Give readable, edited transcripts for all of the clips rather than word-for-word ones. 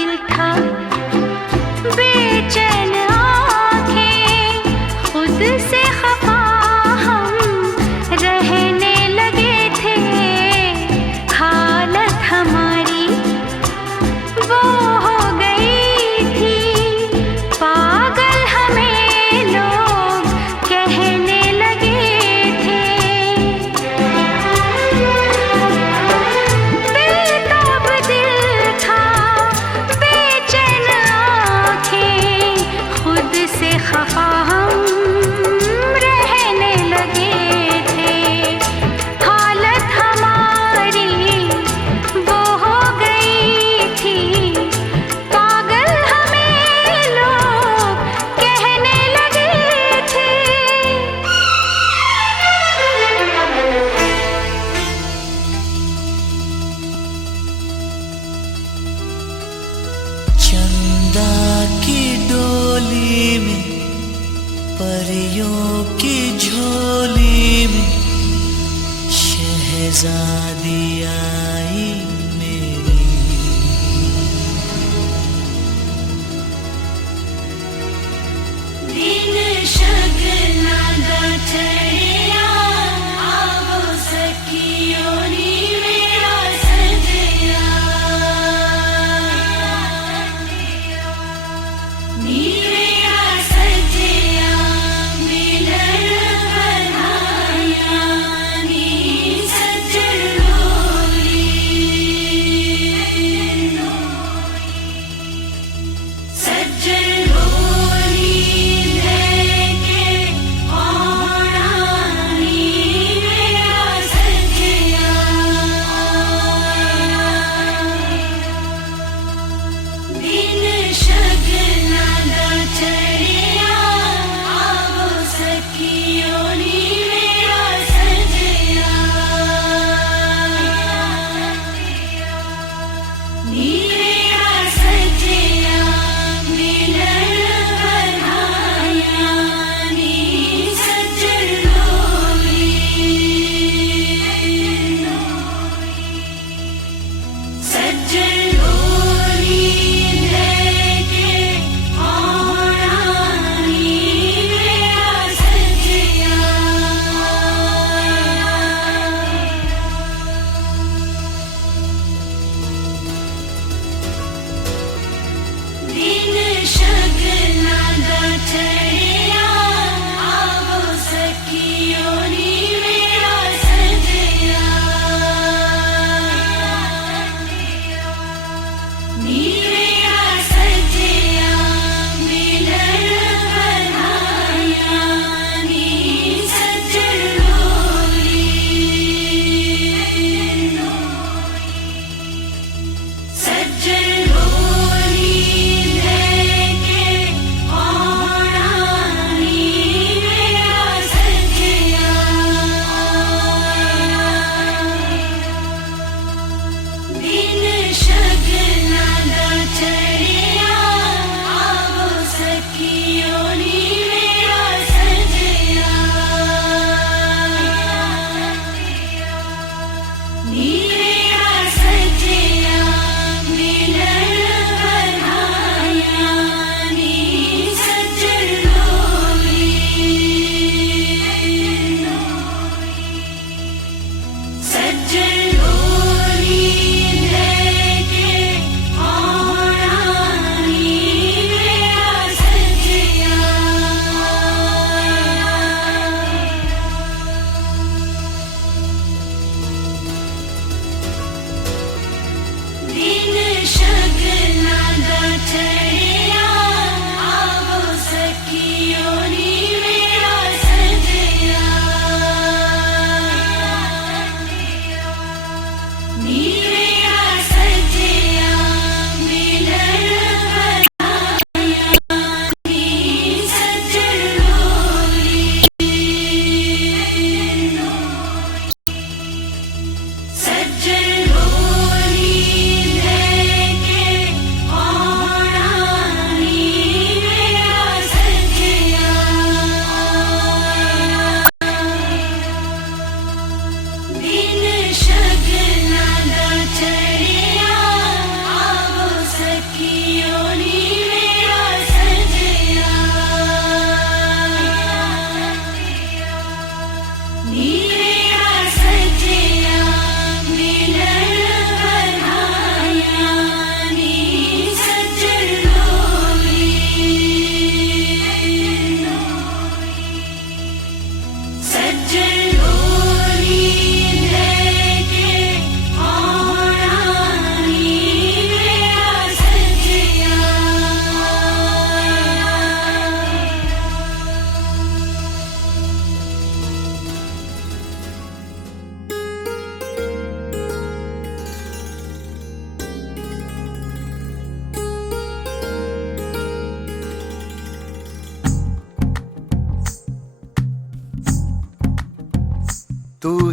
दिल था बेचैन, आंखें खुद से खफा हम रहने लगे थे। हालत हमारी वो हो गई थी पागल, हमें लोग कहने लगे थे। बेताब दिल था बेचैन, आंखें खुद से खफा हम रहने लगे थे। हालत हमारी वो हो गई थी पागल, हमें लोग कहने लगे थे। चंदा की डोली में, परियों की झोली में, शहजादी आई मेरी। दिन शगला दा चढ़िया, आवो सखियो नी मेरा सजया। नी मेरा सजया, मिलन बधाइयां नी सज्जन डोली। सज्जन डोली लेके आना नी मेरा सजया। दिन शगला दा चढ़िया, आवो सखियो नी मेरा सजया। नी मेरा सजया, मिलन बधाइयां नी सज्जन डोली। सज्जन डोली लेके आना नी मेरा सजया। दिन शगला दा चढ़िया, आवो सखियो नी मेरा सजया। नी मेरा सजया, मिलन बधाइयां नी सज्जन डोली। सज्जन डोली लेके आना नी मेरा सजया। दिन शगला दा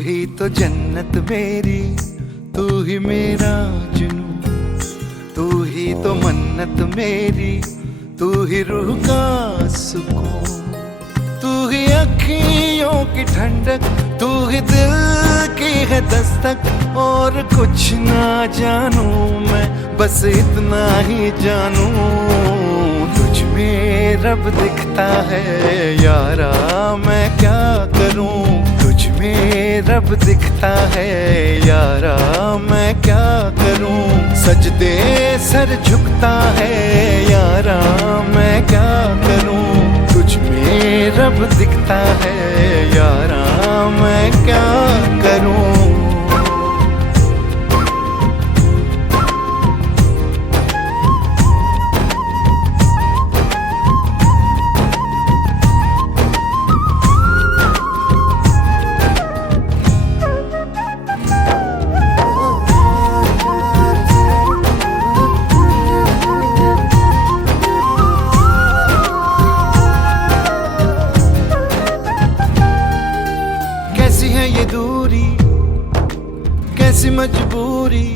ही तो जन्नत मेरी, तू ही मेरा जुनून, तू ही तो मन्नत मेरी, तू ही रूह का सुकून, तू ही अखियों की ठंडक, तू ही दिल की है दस्तक। और कुछ ना जानू मैं, बस इतना ही जानू, तुझ में रब दिखता है यारा, मैं क्या करूं। तुझ में रब दिखता है यारा, मैं क्या करूं। सजदे सर झुकता है यारा, मैं क्या करूं। तुझ में रब दिखता है यारा, मैं क्या करूं। कैसी है ये दूरी, कैसी मजबूरी,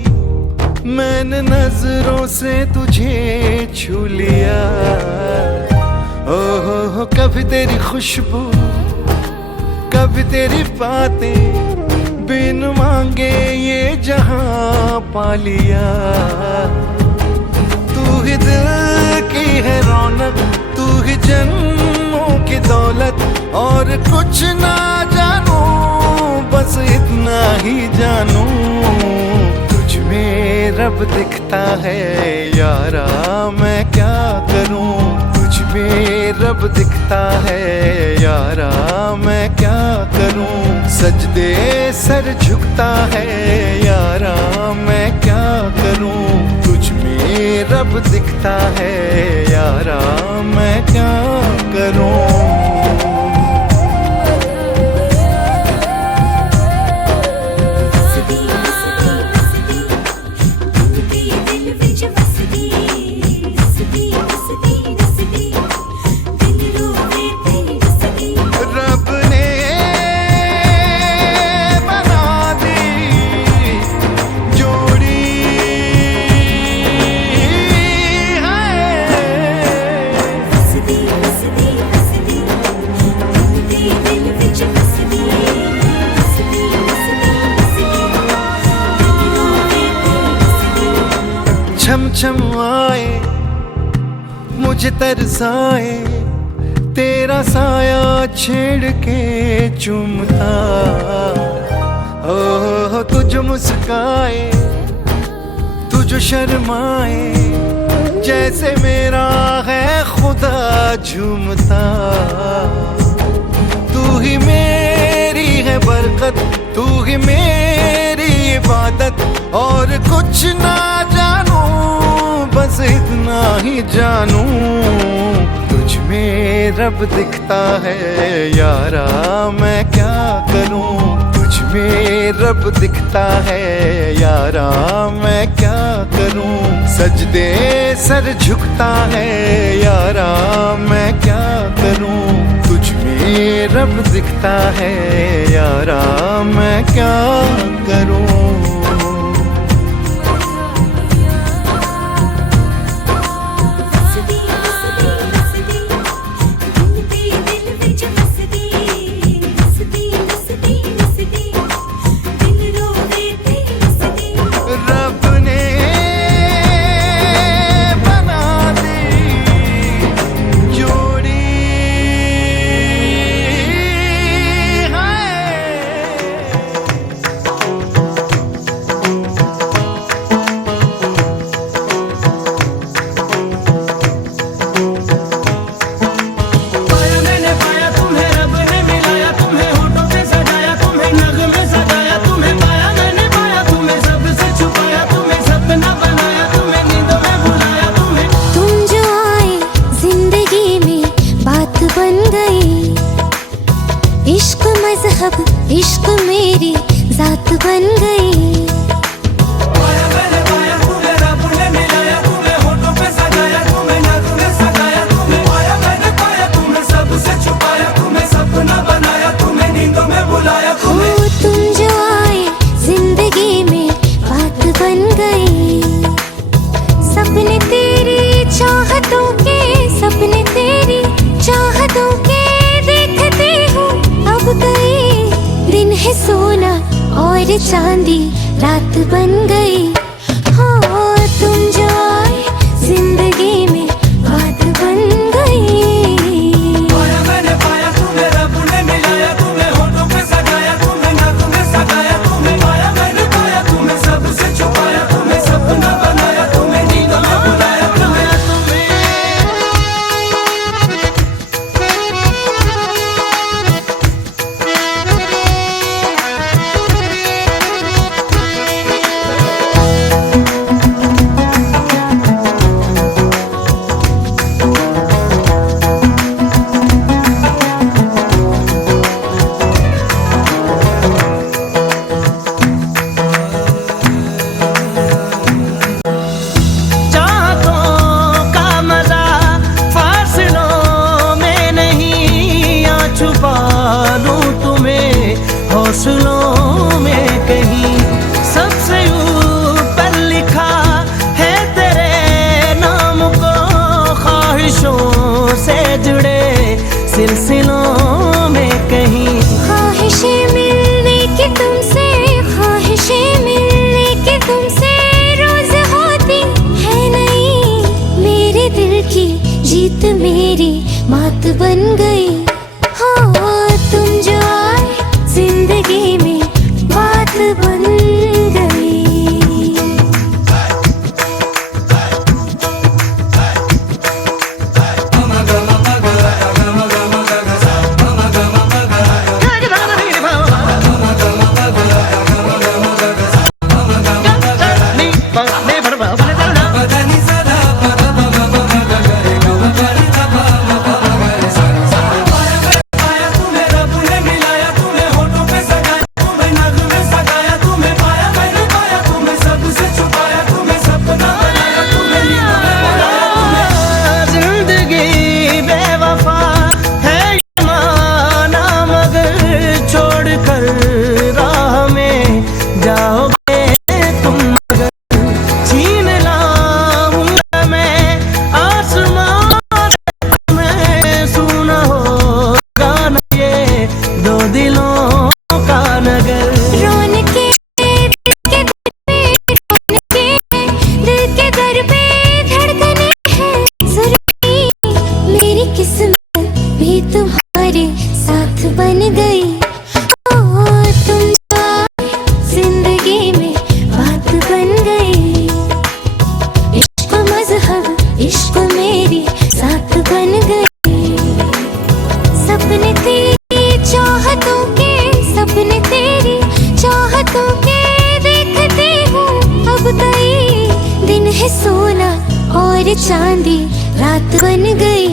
मैंने नजरों से तुझे छू लिया। ओहो कभी तेरी खुशबू, कभी तेरी बातें, बिन मांगे ये जहां पा लिया। तू ही दिल की है रौनक, तू ही जन्मों की दौलत। और कुछ ना जानू, बस इतना ही जानू, तुझ में रब दिखता है यारा, मैं क्या करूं। तुझ में रब दिखता है यारा, मैं क्या करूं। सजदे सर झुकता है यारा, मैं क्या करूं। तुझ में रब दिखता है यारा, मैं क्या करूं। छम छम आए मुझे तरसाए, तेरा साया छेड़ के चूमता। ओह तुझ मुस्काए, तुझ शर्माए, जैसे मेरा है खुदा झूमता। तू ही मेरी है बरकत, तू ही मेरी इबादत। और कुछ ना जानू, बस इतना ही जानू, तुझ में रब दिखता है यारा, मैं क्या करूं। तुझ में रब दिखता है यारा, मैं क्या करूं। सजदे सर झुकता है यारा, मैं क्या करूं। तुझ में रब दिखता है यारा, मैं क्या करूं। चाहतों के सपने तेरी चाहतों के देखते हो अब गई। दिन है सोना और चांदी रात बन गई। हो तुम जो आए जिंदगी में बात बन गई। पाया मैंने पाया तुम्हें, रब ने मिलाया तुम्हें, होठों पे सजाया तुम्हें, नाक में सजाया तुम्हें। पाया मैंने पाया तुम्हें, सबसे छुपाया तुम्हें, सपना बनाया तुम्हें, नींद में बुलाया तुम्हें। हौसलों में कहीं सबसे ऊपर लिखा है तेरे नाम को, ख्वाहिशों से जुड़े सिलसिलों में कहीं। ख्वाहिशें मिलने की तुमसे, ख्वाहिशें मिलने की तुमसे रोज होती है नहीं। मेरे दिल की जीत मेरी मात बन गई। हो तुम जो आए जिंदगी में बात बन गई। तुम्हारे साथ बन गई। ओ तुम जिंदगी में बात बन गई। इश्क मजहब इश्क मेरी साथ बन गई। सपने तेरी चाहतों के, सपने तेरी चाहतों के देखते हो अब गई। दिन है सोना और चांदी रात बन गई।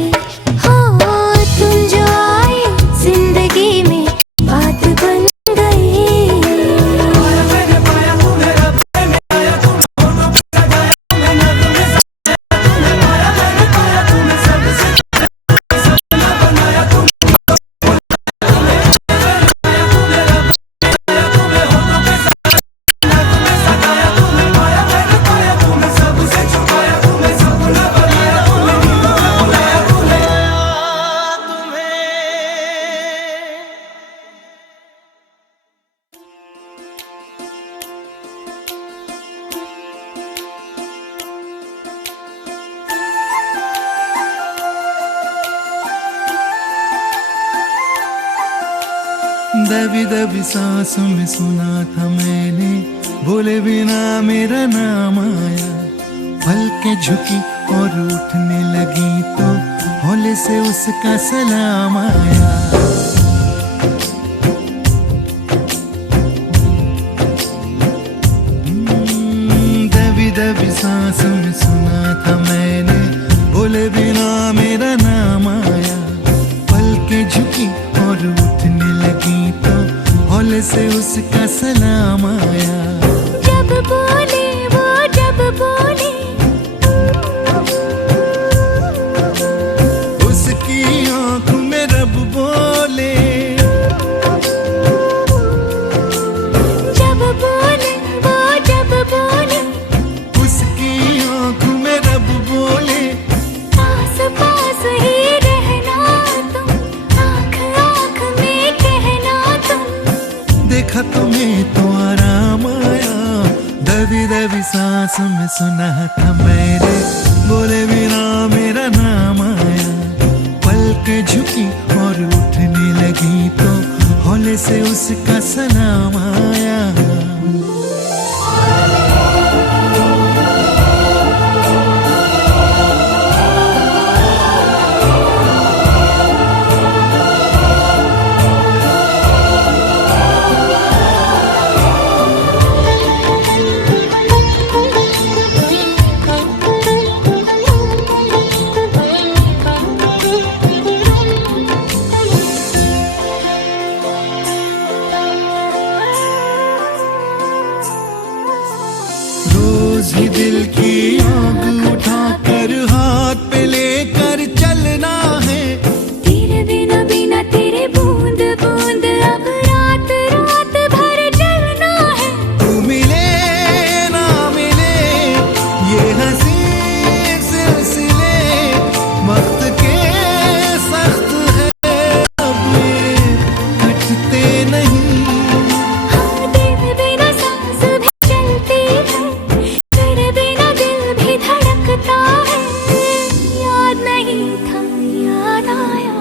तुम जो आए जिंदगी में बात बन गई। पाया मैंने पाया तुम्हें, रब ने मिलाया तुम्हें, होठों पे सजाया तुम्हें, नाक में सजाया तुम्हें। पाया मैंने पाया तुम्हें, सबसे सपना बनाया तुम्हें। पाया तुम्हें, रब ने मिलाया तुम्हें, होठों पे सजाया नाक में सजाया तुम्हें। पाया मैंने पाया तुम्हें, सबसे छुपाया तुम्हें, सपना बनाया तुम्हें, नींद में बुलाया तुम्हें। दबी दबी सांसों में सुना था मैंने, बोले बिना मेरा नाम आया। पलकें झुकी और उठने लगी तो हौले से उसका सलाम आया। दबी दबी सांसों में सुना था मैंने, बोले बिना मेरा नाम आया। पलकें झुकी और उठने लगी तो हौले से उसका सलाम आया। जब बोले वो जब बोले, उसकी आँख में रब बोले। सुना था मैंने, बोले बिना मेरा नाम आया। पलकें झुकी और उठने लगी तो हौले से उसका सलाम आया। रोज ही दिल की आग उठाकर हाथ पे लेकर चलना है। तेरे बिना बिना तेरे बूंद बूंद अब रात रात भर जलना है। तू मिले ना मिले ये हंसी सिलसिले वक्त के सख्त है, अब ये कटते नहीं। हाँ, तेरे बिना सांस भी चलती है, तेरे बिना दिल भी धड़कता है। याद नहीं था, याद आया।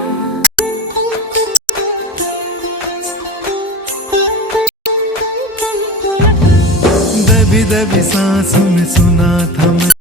दबी दबी सांसों में सुना था मैं।